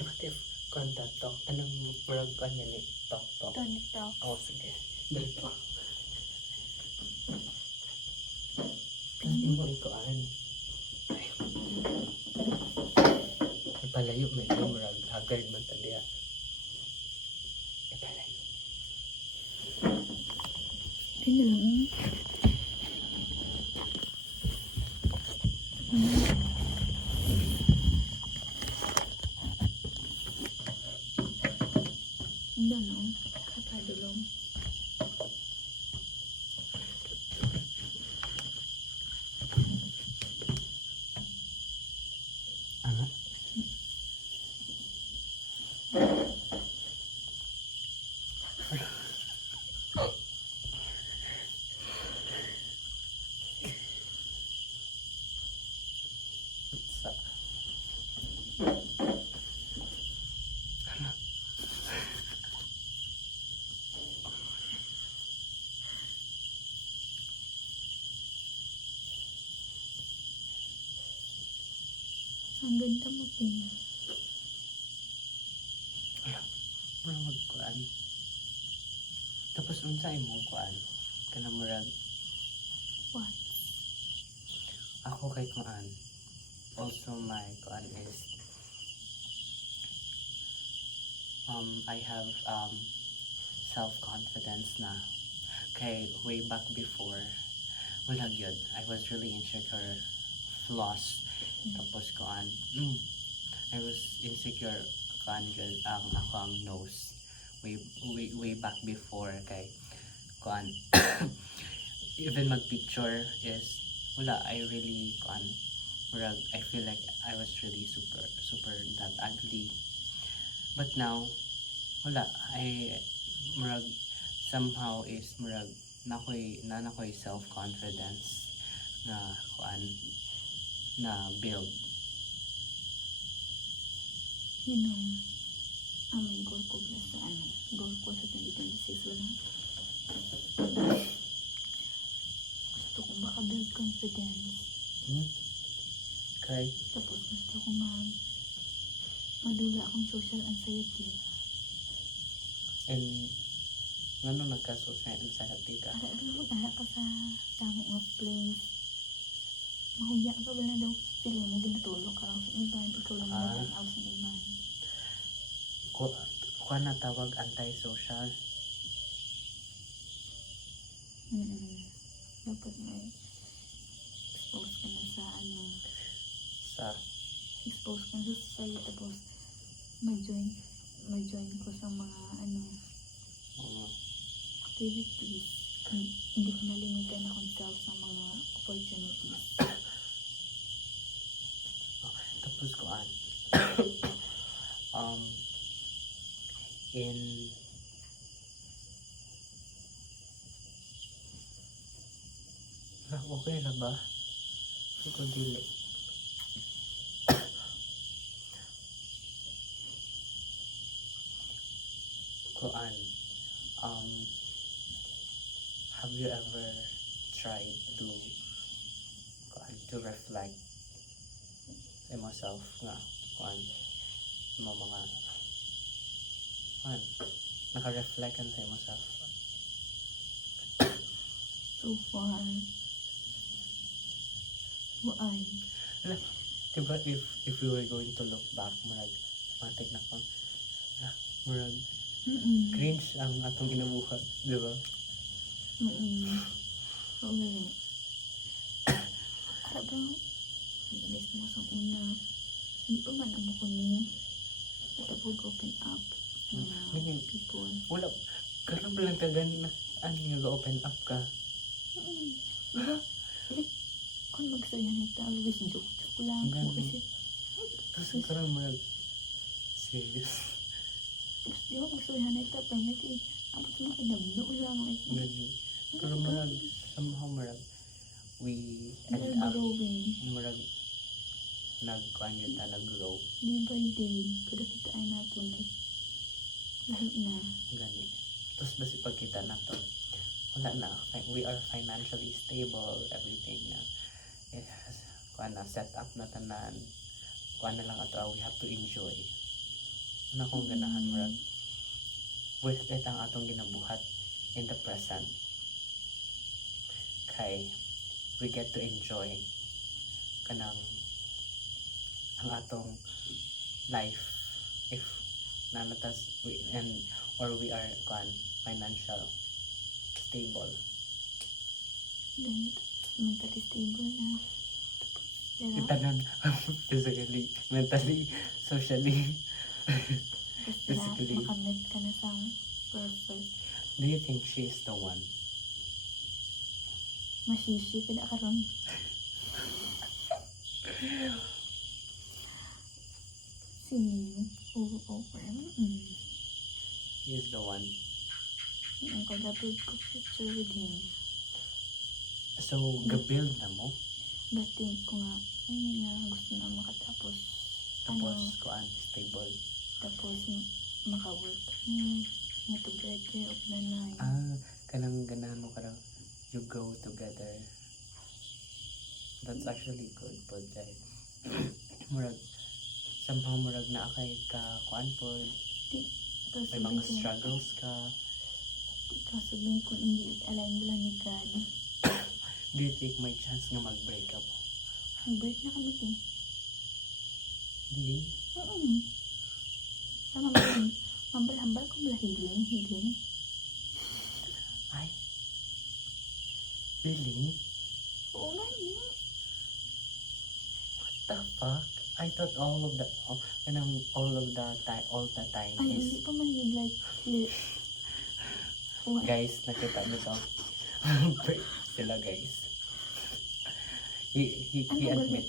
Ay, what if contact talk? Anong murag ko niya ni talk talk? Tonic talk. Oo, sige. Dito. Hindi mo ikuan. Ay. Ipalayo, may murag haggard man taliya. Ipalayo. Ay na lang. Hindi no? Kapadulong. Ano? Sa Ang ganda mo din. murag magkuan. Tapos unsa imong kuan? Kanang murag What? ako kay kuan. Also my kuan is I have self-confidence na. Kay way back before wala gyud. I was really insecure, flaws. Tapos kuan, I was insecure kuan gyud ang ako ang nose. Way back before kay kuan even mag-picture is wala, I really kuan murag I feel like I was really super that ugly. But now wala, I murag somehow is murag nakoy self-confidence na kuan na build. You know, ang may goal ko pala sa goal ko sa 2026 wala. Gusto kong maka-build confidence. Okay. Tapos gusto kong madula akong social anxiety. And ngano nagka-social anxiety ka? Ara ka sa tamang nga place. Mahuya ka ba na daw feeling na ginatulog ka lang sa iban, ikaw lang nagtanaw sa iban. Kuan na tawag anti-social. Dapat may expose ka na sa expose ka na sa society, tapos ma-join ko sa mga activities. Hindi ko nalimitan akong self sa mga opportunities. Tapos kuan okay na ba? Ito dili. Kuan have you ever tried to reflect myself nga kuan mga kuan naka-reflect ka sa myself So far, why? diba if we were going to look back murag matik na ko murag cringe ang atong ginabuhat, diba? Okay. Ara bro, bilis mo sa una. Hindi pa man amo ko ni open up mga people. Wala, karon ba lang tagan nga open up ka? Diba? Kung magsaya nito, always joke ko lang. Kasi karon murag serious. Di ba magsaya nito, pwede abot sa mga kinabno lang. Gani. Pero murag somehow murag we end up murag nag-kuan yun na nag-grow. Day by day, kada kita ay nato lahat na. Gani. Tapos basi pagkita na to, wala na. We are financially stable, everything na. It has kuan na set up na tanan. Kuan na lang ato, we have to enjoy. na kong ganahan murag with it ang atong ginabuhat in the present kay we get to enjoy kanang ang atong life if nanatas we and or we are financial stable. Ganito. Mentally stable na. Pero, Itanan physically, mentally, socially. tapos physically. makamit ka na sa perfect. Do you think she is the one? Masisi ka na karon. Singing over. He is the one. Ang kalapit ko picture with him. So, gabuild na mo. But think ko nga, gusto na makatapos. Tapos, stable. Tapos maka-work. Nga to graduate of na na. Kanang ganahan mo karang you go together. That's actually good po dahil murag somehow murag na akay ka kuan po may mga struggles ka. Kasabihin ko hindi align lang ni God. Do you think may chance nga mag-break up? Nag-break na kami din. Hindi? Tama hambal ko bala healing. Ay? Really? Oo nga yun. What the fuck? I thought all of the time Ay, is... hindi pa man yun like clear. What? Guys, nakita mo to? Break sila guys. He admit.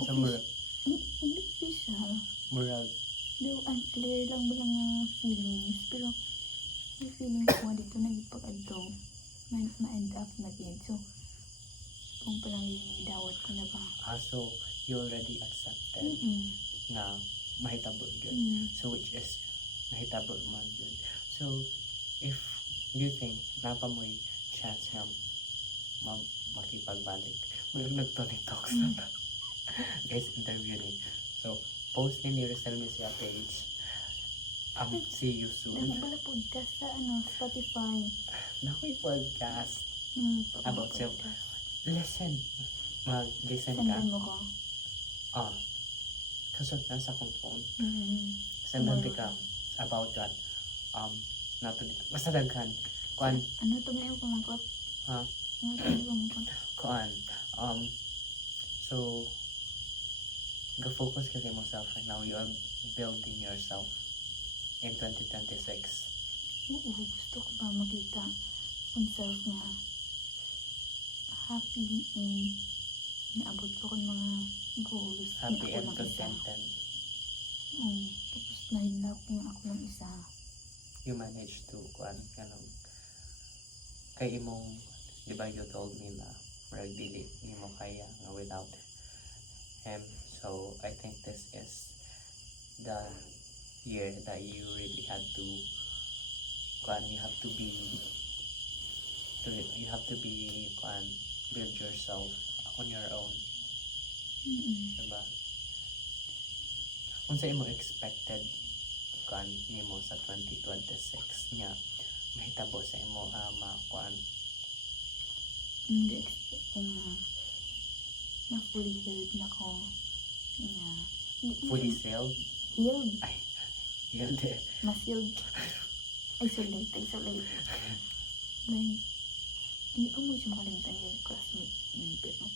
Sa murag. Hindi official. Murag. Though unclear lang ba lang ang feelings. Pero may feelings ko nga dito nagpag-adto. Ma-end up na din. So, kung palang yung dawat ko na ba? So, you already accepted na mahitabo yun. So, which is mahitabo man yun. So, if you think napamoy chance nga makipagbalik, nag-Tony Talks na ta. Guys, interview ni. So, post ni Rizal Misia page. See you soon. Dami pala podcast sa Spotify. Nakoy podcast. About self. Listen. Mag-listen ka. Sandan mo ko. Kasot na sa akong phone. Tomorrow. Sandan ka about that. Nato dito. Basta daghan. Kuan. Ano ito ngayon kumangkot? Ha? Ano ito ngayon kumangkot? Kuan. So, go-focus ka sa yourself right now. You are building yourself in 2026. Oo, gusto ko ba makita kung self nga happy and naabot ko kung mga goals. Happy and na ako lang isa. contented. Tapos nahilap ko nga ako lang isa. You manage to kuan kanang kay imong, di ba you told me na marag dili nimo kaya nga without him. So I think this is the year that you really had to kuan, you have to be kuan, build yourself on your own. Diba? Kung sa imo expected kuan nimo sa 2026 nya mahitabo sa imo kuan Hindi expect ko nga na fully healed na ko. fully sailed. Healed? Ay, healed eh. Mas healed. Isolate. Like, hindi ko mo siya makalimutan yung classmate niya, pero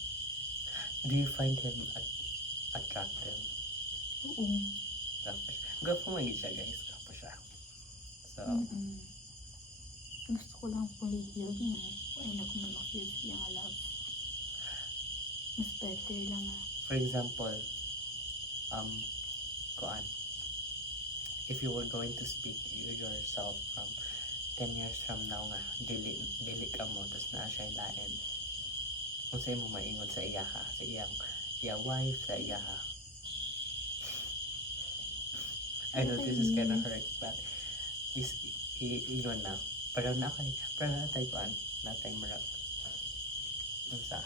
Do you find him attractive? oo. Gwapo mo siya guys, gwapo siya. So, Gusto ko lang fully healed na. Ay na kung mag-healed siya nga love. Mas better lang nga. for example, kuan, if you were going to speak yourself from 10 years from now nga, dili ka mo, tapos na siya lain. Kung sa'yo mo maingon sa iyaha, sa iyang wife, sa iyaha. I know this is kinda hurt, but yun na. Parang nakay, parang natay kuan, natay marak. Ano sa?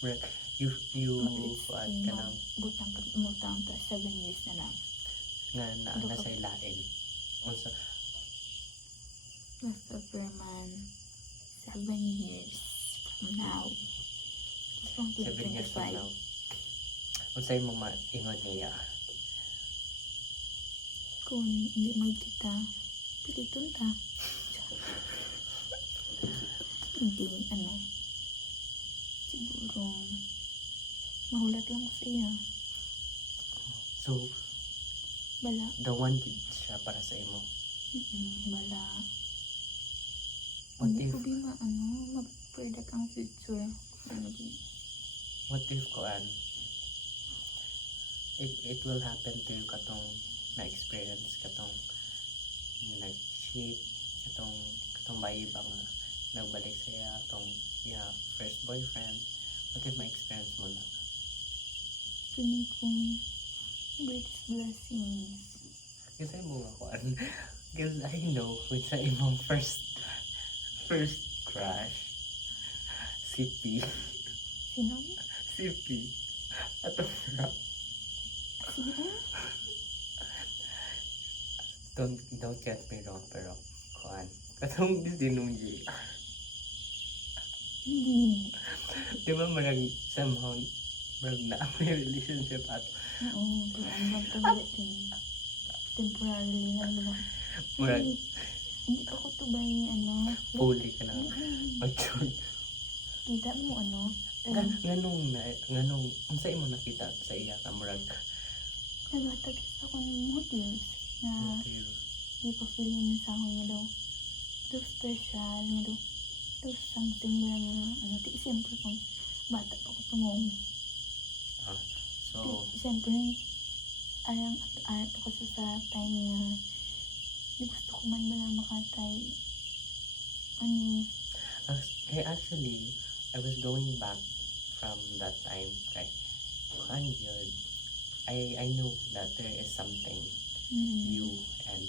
Marak, you kuan ka nang. Butang ta 7 years na lang. nga na Duha nasa ka- ilain. Unsa Last of man 7 years from now. It's from 7 years from 2025. now. Unsa imong maingon niya? Kung hindi magkita, piliton ta. Hindi, siguro, mahulat lang ko sa iya. So, Bala. the one gid siya para sa imo. Bala. What Hindi if, ko mag-predict ang future. what if kuan? It will happen to you katong na-experience katong nag-cheat, katong bayi ba nga nagbalik sa iya atong first boyfriend. What if ma-experience mo na? Piling kong greatest blessings. Kasi mo nga kuan. Because I know with sa imong first crush, si P. Sino? Si P. Atong Sino? don't get me wrong, pero kuan. Katong sinong G. Hindi. Di ba marag somehow marag na may relationship at Oo, pero magkabalik din. Temporarily lang lang. marag Hindi pa ko to ba fully ka na Mm-mm. mature. Kita mo Nganong unsa imo nakita sa iya ka murag nagatagis ako ng motives na motive. di ko feeling sa ako nga daw. Daw special, nga daw something nga di siyempre kung bata pa ko tumong. So Siyempre, arang at art ako sa time nga di gusto ko man lang makatay. actually I was going back from that time kay kuan yun. I know that there is something you and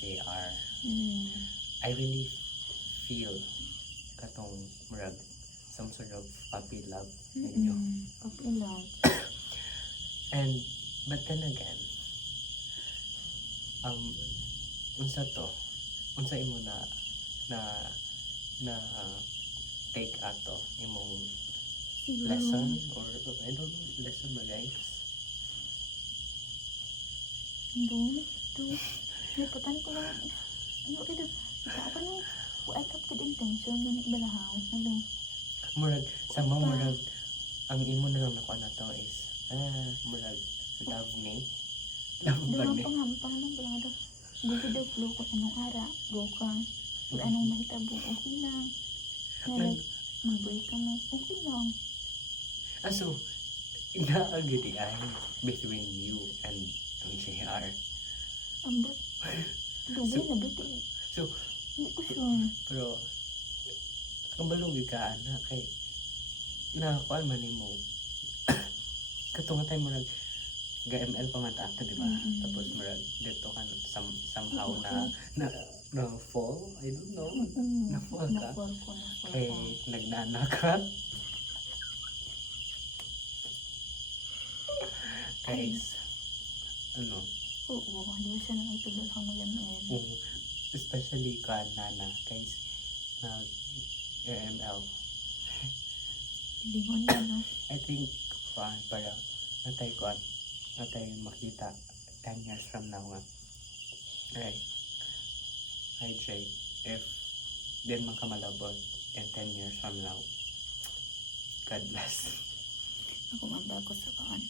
JR. I really feel katong murag some sort of puppy love ninyo. Okay lang. And but then again, unsa imo na take ato imong Siguro, lesson or I don't know lesson ba guys? Napatan ko lang, kita ako nang wait up ka intention ng ibalahaw. Murag sama murag ang imo na lang nakuha na to is murag love me. Love ba ni? Hampang lang pala daw. Gusto daw flow kung anong ara, go ka. Kung anong mahitabo, okay lang. Nga like, mag-break ka mo, okay lang. So ina-agree ay between you and JR. Ambot. Dugay na bito. So Hindi ko sure. pero kambalugi ka ana kay nakakuan man nimo katong time murag ga-ML pa man ato di ba? Tapos murag dito ka somehow na fall, I don't know. Na-fall ka. Na-fall ko. Kay nagnana ka. Guys, Oo, di ba siya nang itulog ako mag-ML? especially ka nana guys nag ML. Lingon na, no? I think para natay makita 10 years from now nga. Right. Hi Jay, if din man ka malabot in 10 years from now, God bless. Ako man bago sa kaan.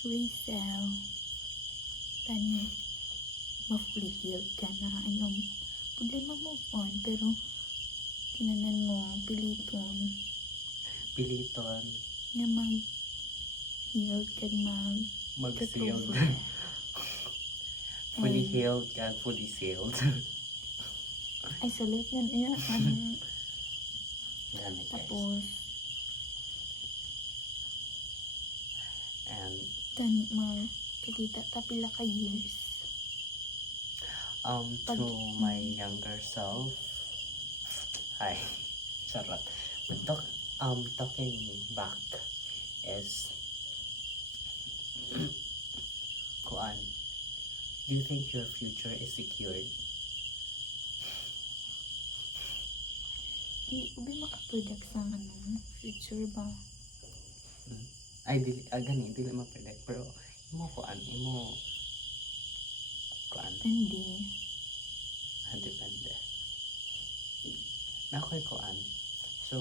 Rachel, tani, ma-fully healed ka na. Anong problema move on, pero kinanan mo, piliton na mag-healed ka Mag-sealed. Katulad. Fully healed ka, fully sealed. Isolate na niya. Dami guys. Tapos, And tani, magkakita, tapila ka years. to my younger self, hi, charot. But talking back is Do you think your future is secured? Hindi ko ba makapredict sa future ba? Ay, dili ma-predict. Pero, imo kuan. Hindi. Depende. Na ako'y kuan. So,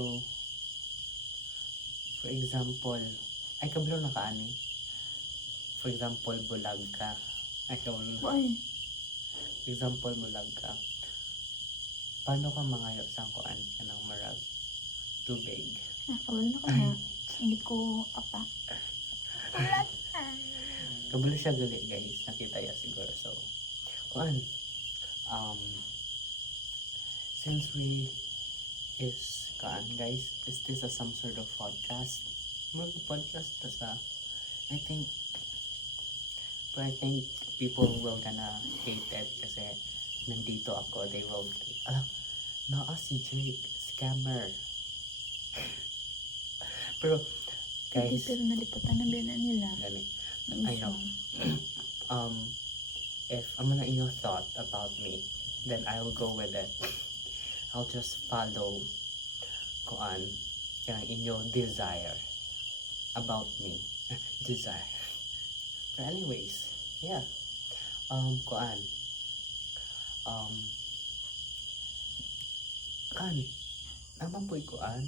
for example, ay kabalo na kaani. For example, bulag ka. Ay, kabalo na. Boy, Example, bulag ka. Paano ka mangayo sa kuan ka ng marag? Tubig. nakawal na ka na. Hindi ko apa. Kabalo siya gali, guys. Nakita ya siguro. So, kuan. Since we is kuan, guys, is this a some sort of podcast? Podcast to sa, I think people will gonna hate it kasi nandito ako. They will, si Jake, scammer. Pero, Hindi, guys, pero naliputan na ba na nila? gani, Ng I know. isang- If I'm gonna your thought about me, then I will go with it. I'll just follow kuan kanang inyo desire about me. Desire. But anyways, yeah. Kuan. Kan, naman po'y kuan.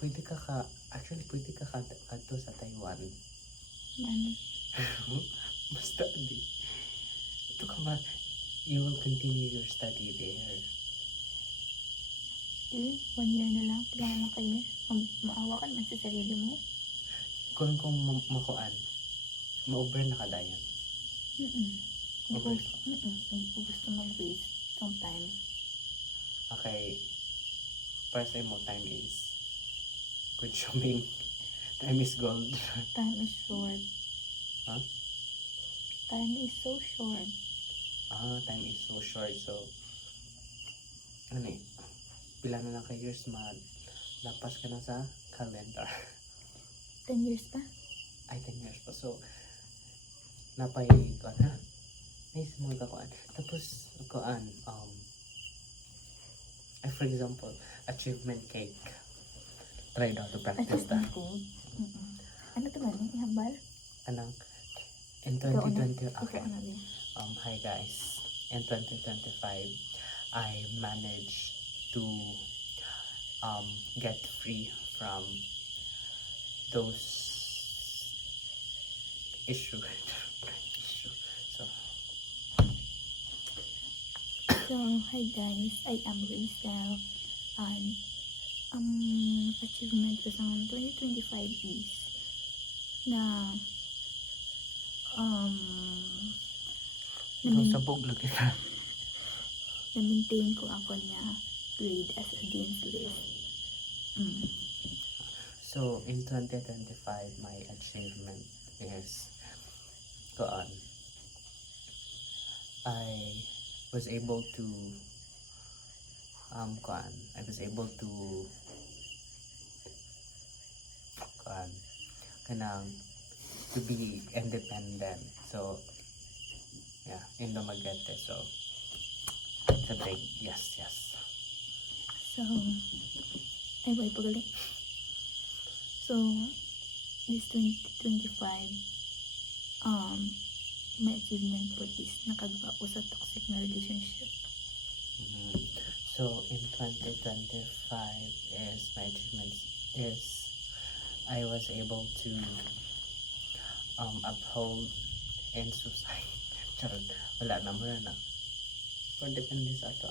Pwede ka kadto sa Taiwan. Man, Basta di. Ito ka ba, you will continue your study there. 1 year na lang. Kailangan lang kayo. Maawa ka naman sa sarili mo. Kung makuan, ma-over na kadayan. Hindi ko gusto mag-waste ng time. Okay, para sa mo, time is consuming. Time is gold. Time is short. Huh? Time is so short. Time is so short. So, ano eh, pila na lang kayo years lapas ka na sa calendar. 10 years pa? Ay, 10 years pa. So, napay, nice mga kakuan. Tapos, kuan, for example, achievement cake. Try daw to practice that. Achievement ko. Ano ito man? Ihambal? Anong, in Ikaw na. 2020, okay. Ikaw na rin. Hi guys. In 2025, I managed to get free from those issue. So, hi guys. I am Rachel. And, achievement ko sa 2025 is na, Sabog lagi ka. na-maintain ko ako niya grade as a dean's list. So, in 2025, my achievement is I was able to to be independent. So, yeah, in Dumaguete. So, it's a big yes. So, ay, wait, pagaling. So, this 2025, my achievement po is nakagba ko sa toxic na relationship. So, in 2025 my achievements is I was able to uphold and suicide. Charot, wala na. Pero depende sa ato.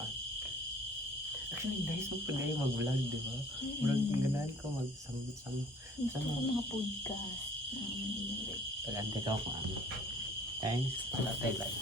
Actually, nice mo pwede kayo mag-vlog, di ba? Murag ganahan ko mag-sam. Gusto ko mga podcast. Pag-ante ka ako ano. Guys, wala tayo live.